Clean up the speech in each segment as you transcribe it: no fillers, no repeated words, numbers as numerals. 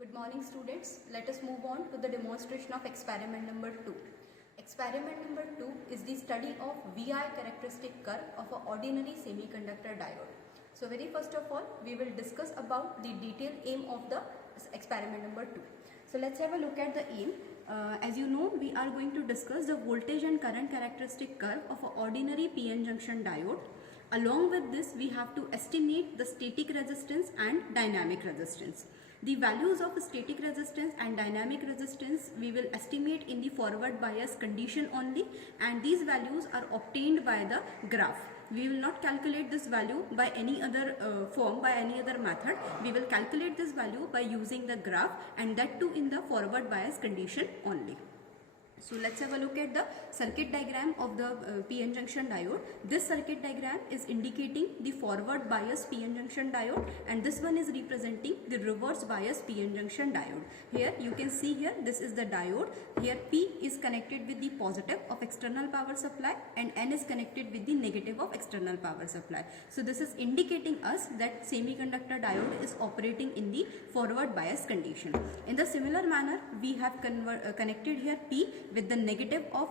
Good morning students. Let us move on to the demonstration of experiment number 2. Experiment number 2 is the study of VI characteristic curve of an ordinary semiconductor diode. So very first of all we will discuss about the detailed aim of the experiment number 2. So let's have a look at the aim. As you know, we are going to discuss the voltage and current characteristic curve of an ordinary PN junction diode. Along with this, we have to estimate the static resistance and dynamic resistance. The values of static resistance and dynamic resistance we will estimate in the forward bias condition only, and these values are obtained by the graph. We will not calculate this value by any other form, by any other method. We will calculate this value by using the graph, and that too in the forward bias condition only. So let's have a look at the circuit diagram of the PN junction diode. This circuit diagram is indicating the forward bias PN junction diode, and this one is representing the reverse bias PN junction diode. Here you can see here this is the diode. Here P is connected with the positive of external power supply and N is connected with the negative of external power supply. So this is indicating us that semiconductor diode is operating in the forward bias condition. In the similar manner, we have connected here P with the negative of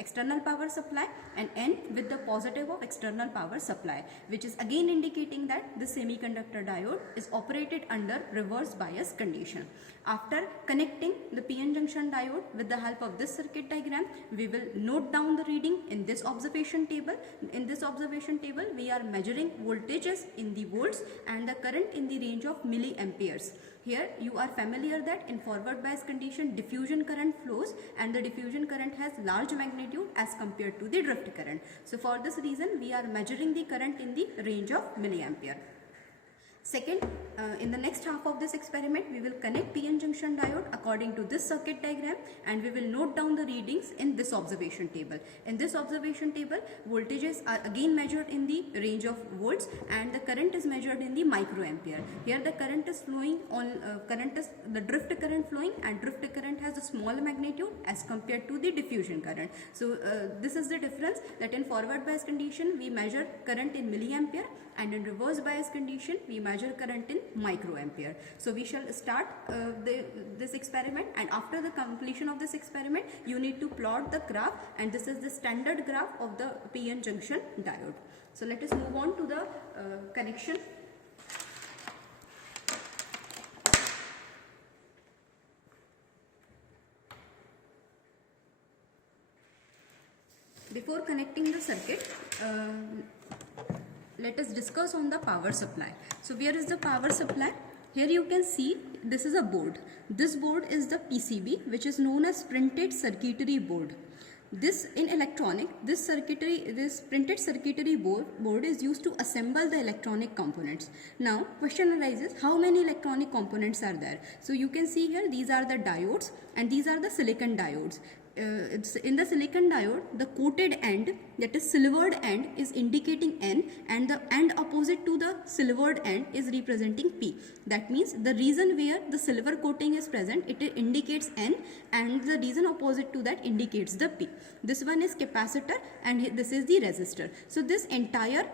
external power supply and N with the positive of external power supply, which is again indicating that the semiconductor diode is operated under reverse bias condition. After connecting the PN junction diode with the help of this circuit diagram, we will note down the reading in this observation table. In this observation table, we are measuring voltages in the volts and the current in the range of milliamperes. Here you are familiar that in forward bias condition diffusion current flows, and the diffusion current has large magnitude as compared to the drift current. So for this reason we are measuring the current in the range of milliampere. Second, in the next half of this experiment, we will connect PN junction diode according to this circuit diagram, and we will note down the readings in this observation table. In this observation table, voltages are again measured in the range of volts and the current is measured in the microampere. Here the current is flowing on the drift current flowing, and drift current has a small magnitude as compared to the diffusion current. So this is the difference, that in forward bias condition we measure current in milliampere, and in reverse bias condition we measure current in microampere. So we shall start this experiment, and after the completion of this experiment you need to plot the graph, and this is the standard graph of the PN junction diode. So let us move on to the connection. Before connecting the circuit, let us discuss on the power supply. So where is the power supply? Here you can see this is a board. This board is the PCB, which is known as printed circuitry board. This in electronic, this printed circuitry board is used to assemble the electronic components. Now question arises, how many electronic components are there? So you can see here these are the diodes and these are the silicon diodes. In the silicon diode, the coated end, that is silvered end, is indicating N, and the end opposite to the silvered end is representing P. That means the region where the silver coating is present, it indicates N, and the region opposite to that indicates the P. This one is capacitor and this is the resistor. So this entire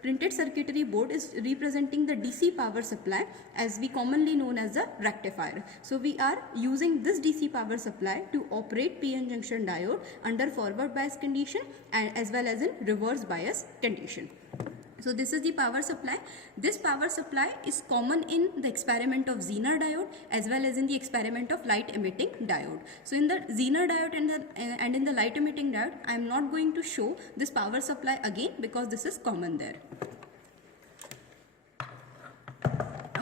printed circuitry board is representing the DC power supply, as we commonly known as a rectifier. So we are using this DC power supply to operate PN junction diode under forward bias condition and as well as in reverse bias condition. So this is the power supply. This power supply is common in the experiment of Zener diode as well as in the experiment of light emitting diode. So in the Zener diode and in the light emitting diode, I am not going to show this power supply again because this is common there.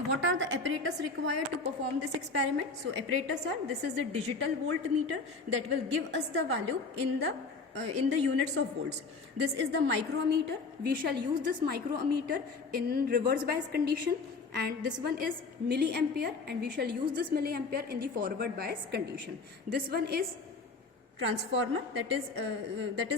What are the apparatus required to perform this experiment? So apparatus are, this is the digital voltmeter that will give us the value in the units of volts. This is the microammeter. We shall use this microammeter in reverse bias condition, and this one is milliampere, and we shall use this milliampere in the forward bias condition. This one is transformer, that is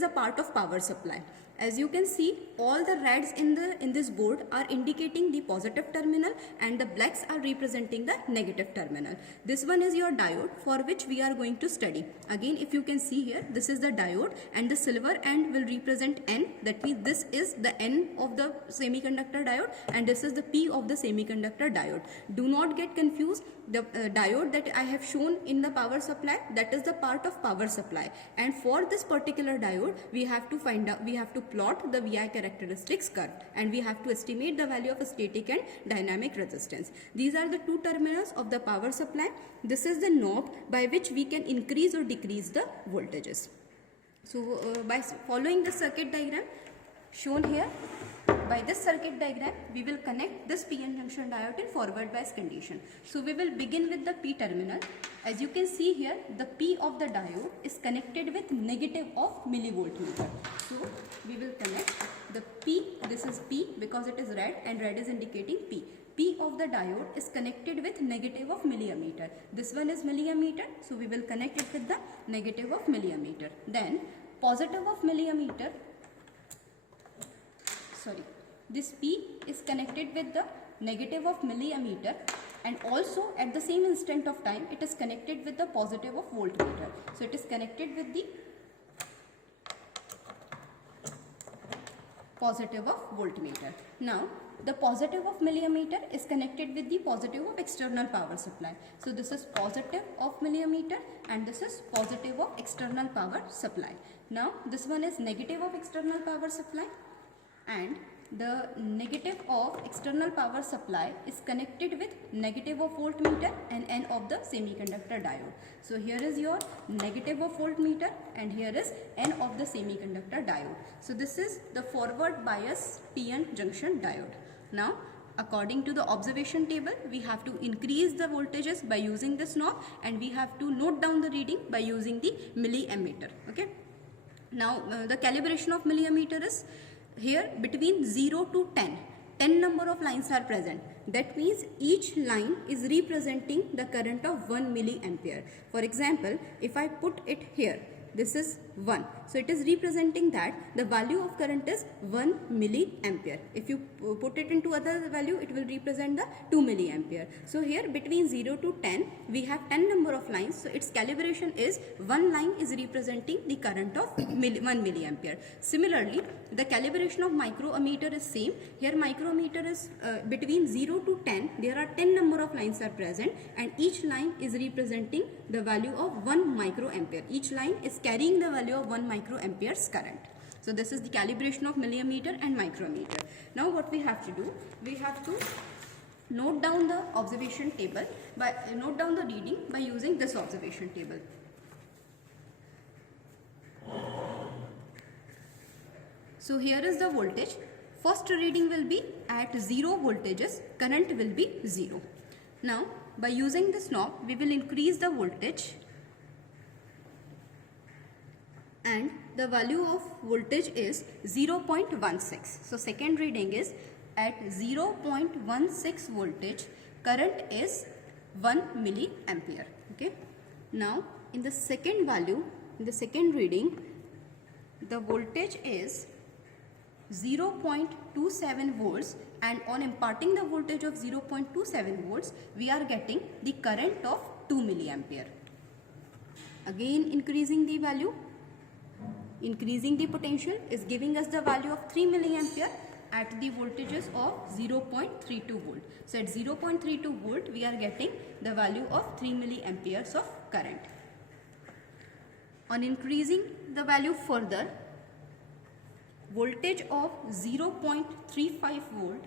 a part of power supply, As you can see, all the reds in this board are indicating the positive terminal and the blacks are representing the negative terminal. This one is your diode for which we are going to study. Again, if you can see here, this is the diode and the silver end will represent N. That means this is the N of the semiconductor diode and this is the P of the semiconductor diode. Do not get confused. The diode that I have shown in the power supply, that is the part of power supply, and for this particular diode we have to plot the VI characteristics curve and we have to estimate the value of static and dynamic resistance. These are the two terminals of the power supply. This is the knob by which we can increase or decrease the voltages. So by following the circuit diagram shown here, by this circuit diagram, we will connect this PN junction diode in forward bias condition. So we will begin with the P terminal. As you can see here, the P of the diode is connected with negative of millivoltmeter. So we will connect the P, this is P because it is red and red is indicating P. P of the diode is connected with negative of milliammeter. This one is milliammeter, so we will connect it with the negative of milliammeter. Then positive of milliammeter, this P is connected with the negative of milliammeter and also at the same instant of time it is connected with the positive of voltmeter. So it is connected with the positive of voltmeter. Now the positive of milliammeter is connected with the positive of external power supply. So this is positive of milliammeter and this is positive of external power supply. Now this one is negative of external power supply and the negative of external power supply is connected with negative of voltmeter and N of the semiconductor diode. So here is your negative of voltmeter and here is N of the semiconductor diode. So this is the forward bias PN junction diode. Now according to the observation table, we have to increase the voltages by using this knob and we have to note down the reading by using the milliammeter. Okay. Now the calibration of milliammeter is here between 0 to 10 number of lines are present. That means each line is representing the current of 1 milliampere. For example, if I put it here, this is 1. So it is representing that the value of current is 1 milliampere. If you put it into other value, it will represent the 2 milliampere. So here between 0 to 10, we have 10 number of lines. So its calibration is one line is representing the current of 1 milliampere. Similarly, the calibration of microammeter is same. Here microammeter is between 0 to 10. There are 10 number of lines are present and each line is representing the value of 1 microampere. Each line is carrying the value of 1 microamperes current. So this is the calibration of milliammeter and micrometer. Now what we have to do, we have to note down the observation table note down the reading by using this observation table. So here is the voltage. First reading will be at 0 voltages, current will be 0. Now by using this knob, we will increase the voltage and the value of voltage is 0.16. So second reading is at 0.16 voltage, current is 1 milliampere. Okay. Now in the second value, in the second reading, the voltage is 0.27 volts and on imparting the voltage of 0.27 volts, we are getting the current of 2 milliampere. Again increasing the value, increasing the potential is giving us the value of 3 milliampere at the voltages of 0.32 volt. So at 0.32 volt, we are getting the value of 3 milliamperes of current. On increasing the value further, voltage of 0.35 volt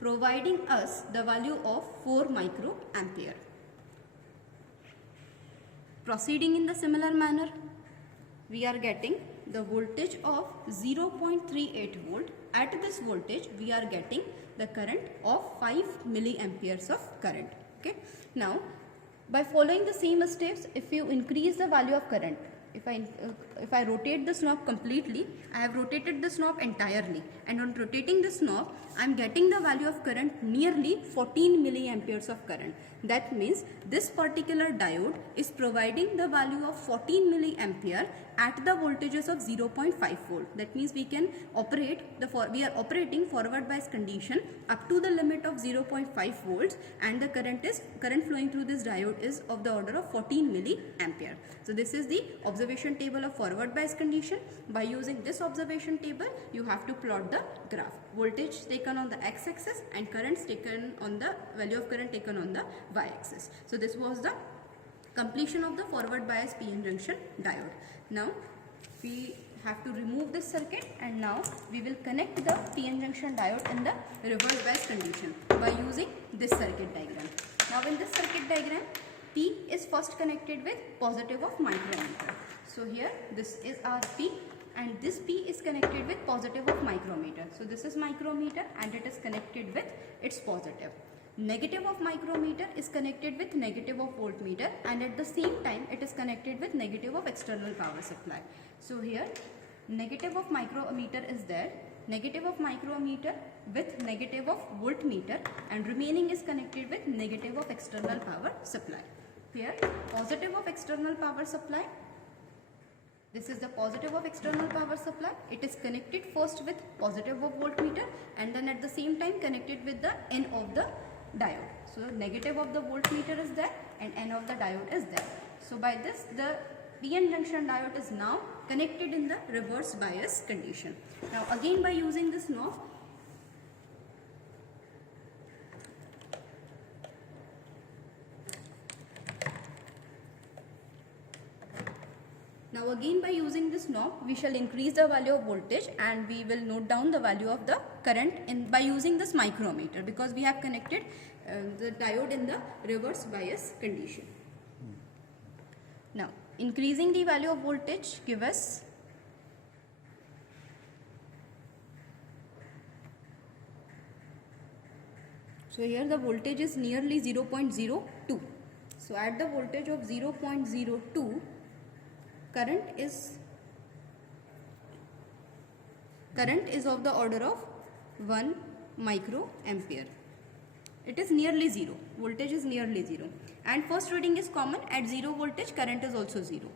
providing us the value of 4 microampere. Proceeding in the similar manner, we are getting the voltage of 0.38 volt. At this voltage, we are getting the current of 5 milliamperes of current. Okay. Now, by following the same steps, if you increase the value of current, if I rotate this knob completely, I have rotated this knob entirely, and on rotating this knob I am getting the value of current nearly 14 milliamperes of current. That means this particular diode is providing the value of 14 milliampere at the voltages of 0.5 volt. That means we can operate we are operating forward bias condition up to the limit of 0.5 volts, and the current flowing through this diode is of the order of 14 milliampere. So this is the observation table of forward bias condition. By using this observation table, you have to plot the graph. Voltage taken on the x-axis and currents taken on the value of current taken on the y-axis. So this was the completion of the forward bias PN junction diode. Now we have to remove this circuit, and now we will connect the PN junction diode in the reverse bias condition by using this circuit diagram. Now in this circuit diagram, P is first connected with positive of micrometer. So here this is our P, and this P is connected with positive of micrometer. So this is micrometer and it is connected with its positive. Negative of micrometer is connected with negative of voltmeter, and at the same time it is connected with negative of external power supply. So here negative of micrometer is there, negative of micrometer with negative of voltmeter, and remaining is connected with negative of external power supply. Here positive of external power supply, this is the positive of external power supply. It is connected first with positive of voltmeter, and then at the same time connected with the N of the diode. So negative of the voltmeter is there and N of the diode is there. So by this, the PN junction diode is now connected in the reverse bias condition. Now again, by using this knob, we shall increase the value of voltage, and we will note down the value of the current by using this micrometer, because we have connected the diode in the reverse bias condition. Now increasing the value of voltage give us so here the voltage is nearly 0.02. So at the voltage of 0.02, current is of the order of 1 microampere. It is nearly 0. Voltage is nearly 0. And first reading is common. At 0 voltage, current is also 0.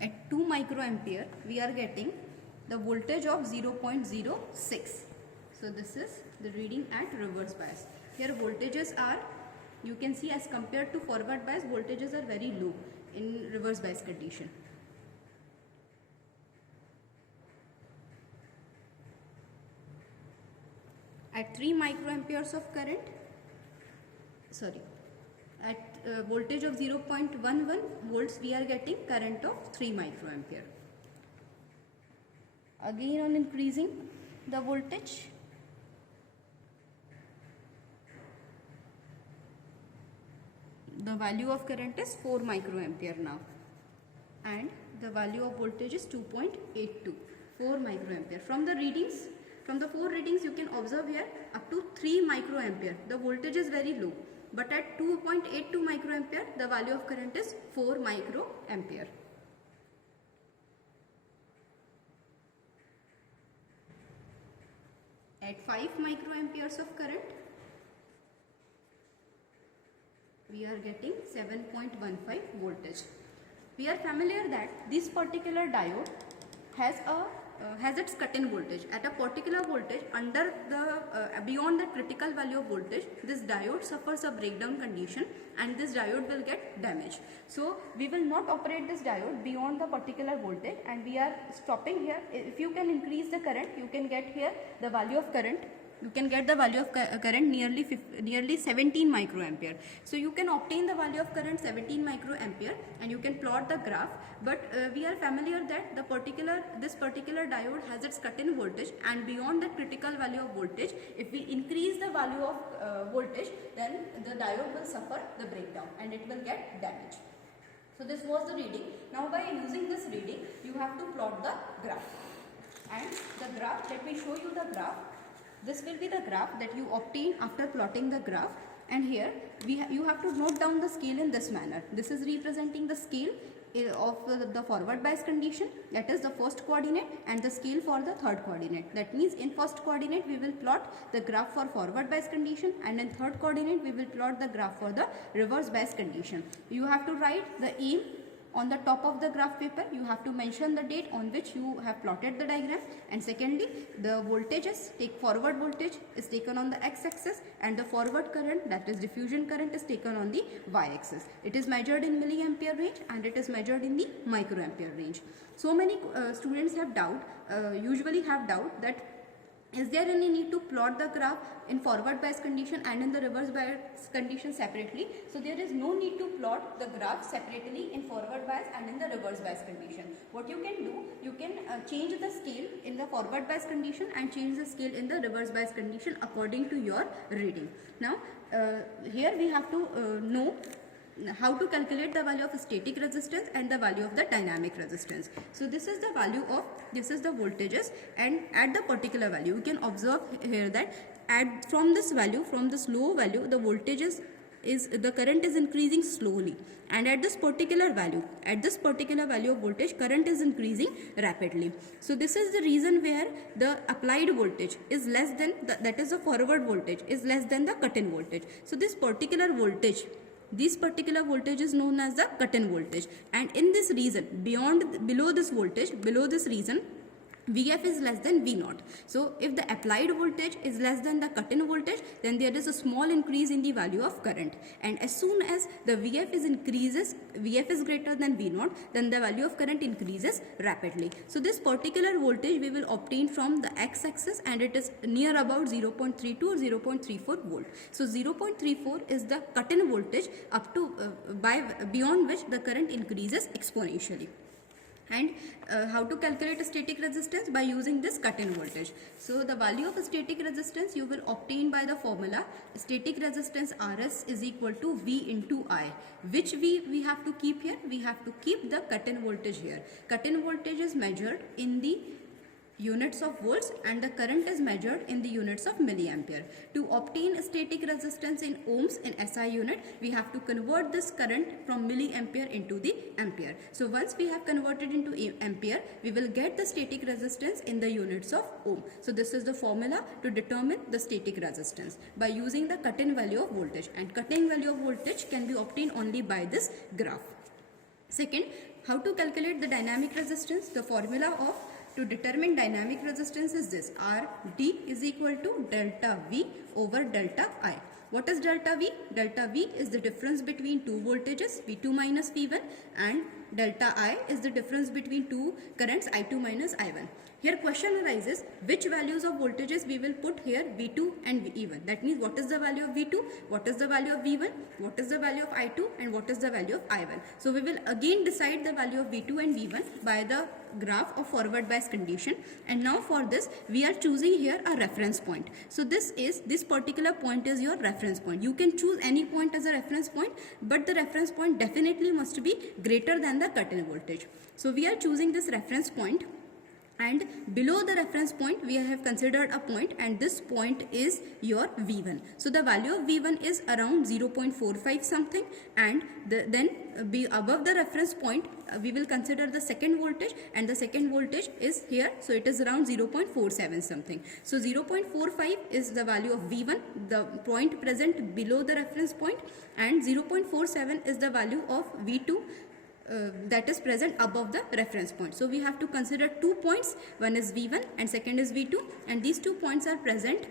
At 2 microampere, we are getting the voltage of 0.06. So this is the reading at reverse bias. Here voltages are, you can see, as compared to forward bias, voltages are very low in reverse bias condition. At 3 microamperes of current, at voltage of 0.11 volts, we are getting current of 3 microampere. Again, on increasing the voltage, the value of current is 4 microampere now, and the value of voltage is 2.82, 4 microampere. From the 4 readings, you can observe here up to 3 microampere, the voltage is very low. But at 2.82 microampere, the value of current is 4 microampere. At 5 microamperes of current, we are getting 7.15 voltage. We are familiar that this particular diode has its cut-in voltage. At a particular voltage, under the beyond the critical value of voltage, this diode suffers a breakdown condition, and this diode will get damaged. So we will not operate this diode beyond the particular voltage, and we are stopping here. If you can increase the current, you can get here the value of current. You can get the value of current nearly 17 microampere. So you can obtain the value of current 17 microampere, and you can plot the graph. But we are familiar that this particular diode has its cut-in voltage, and beyond that critical value of voltage, if we increase the value of voltage, then the diode will suffer the breakdown and it will get damaged. So this was the reading. Now by using this reading, you have to plot the graph. And the graph, let me show you the graph. This will be the graph that you obtain after plotting the graph. And here you have to note down the scale in this manner. This is representing the scale of the forward bias condition, that is the first coordinate, and the scale for the third coordinate. That means in first coordinate we will plot the graph for forward bias condition, and in third coordinate we will plot the graph for the reverse bias condition. You have to write the aim on the top of the graph paper. You have to mention the date on which you have plotted the diagram, and secondly the voltages, take forward voltage is taken on the x-axis, and the forward current, that is diffusion current, is taken on the y-axis. It is measured in milliampere range and it is measured in the microampere range. So many students have usually have doubt that is there any need to plot the graph in forward bias condition and in the reverse bias condition separately. So there is no need to plot the graph separately in forward bias and in the reverse bias condition. What you can do, you can change the scale in the forward bias condition and change the scale in the reverse bias condition according to your reading. Now here we have to know how to calculate the value of static resistance and the value of the dynamic resistance. So this is the value of, this is the voltages, and at the particular value you can observe here that from this value, from this low value, the voltages the current is increasing slowly, and at this particular value of voltage, current is increasing rapidly. So this is the reason where the applied voltage is less than that is the forward voltage is less than the cut-in voltage. So this particular voltage is known as the cut-in voltage, and in this region, below this region, Vf is less than V0. So if the applied voltage is less than the cut-in voltage, then there is a small increase in the value of current, and as soon as the Vf is greater than V0, then the value of current increases rapidly. So this particular voltage we will obtain from the x-axis, and it is near about 0.32 or 0.34 volt. So 0.34 is the cut-in voltage up to beyond which the current increases exponentially. And how to calculate a static resistance? By using this cut-in voltage. So the value of a static resistance you will obtain by the formula static resistance Rs is equal to V into I. Which V we have to keep here? We have to keep the cut-in voltage here. Cut-in voltage is measured in the units of volts, and the current is measured in the units of milliampere. To obtain static resistance in ohms in SI unit, we have to convert this current from milliampere into the ampere. So once we have converted into ampere, we will get the static resistance in the units of ohm. So this is the formula to determine the static resistance by using the cut-in value of voltage, and cut-in value of voltage can be obtained only by this graph. Second, how to calculate the dynamic resistance? The formula to determine dynamic resistance is this: RD is equal to delta V over delta I. What is delta V? Delta V is the difference between two voltages, V2 minus V1, and delta I is the difference between two currents, I2 minus I1. Here question arises, which values of voltages we will put here, V2 and V1. That means what is the value of V2, what is the value of V1, what is the value of I2, and what is the value of I1. So we will again decide the value of V2 and V1 by the graph of forward bias condition. And now for this we are choosing here a reference point. So this particular point is your reference point. You can choose any point as a reference point, but the reference point definitely must be greater than the cut-in voltage. So we are choosing this reference point, and below the reference point we have considered a point, and this point is your V1. So the value of V1 is around 0.45 something, and then above the reference point we will consider the second voltage, and the second voltage is here, so it is around 0.47 something. So 0.45 is the value of V1, the point present below the reference point, and 0.47 is the value of V2 that is present above the reference point. So we have to consider 2 points, one is V1 and second is V2, and these 2 points are present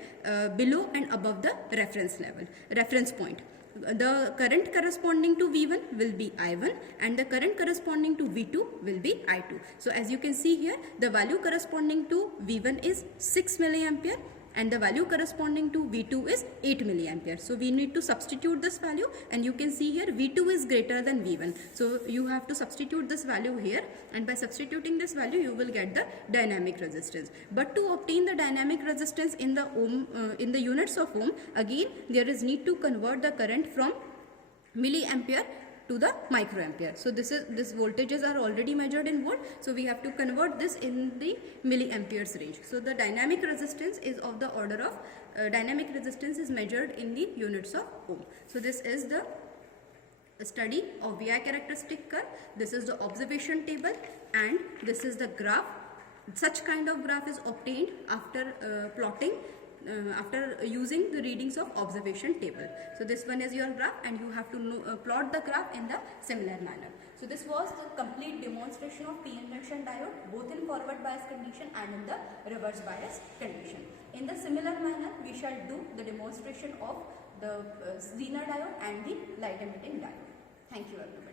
below and above the reference point. The current corresponding to V1 will be I1, and the current corresponding to V2 will be I2. So as you can see here, the value corresponding to V1 is 6 milliampere, and the value corresponding to V2 is 8 milliampere. So we need to substitute this value, and you can see here V2 is greater than V1. So you have to substitute this value here, and by substituting this value you will get the dynamic resistance. But to obtain the dynamic resistance in the in the units of ohm, again there is need to convert the current from milliampere to the microampere. So this voltages are already measured in volt, so we have to convert this in the milliamperes range. So the dynamic resistance is of the order of dynamic resistance is measured in the units of ohm. So this is the study of VI characteristic curve. This is the observation table, and this is the graph. Such kind of graph is obtained after plotting, after using the readings of observation table. So this one is your graph, and you have to plot the graph in the similar manner. So this was the complete demonstration of PN junction diode, both in forward bias condition and in the reverse bias condition. In the similar manner, we shall do the demonstration of the Zener diode and the light emitting diode. Thank you everyone.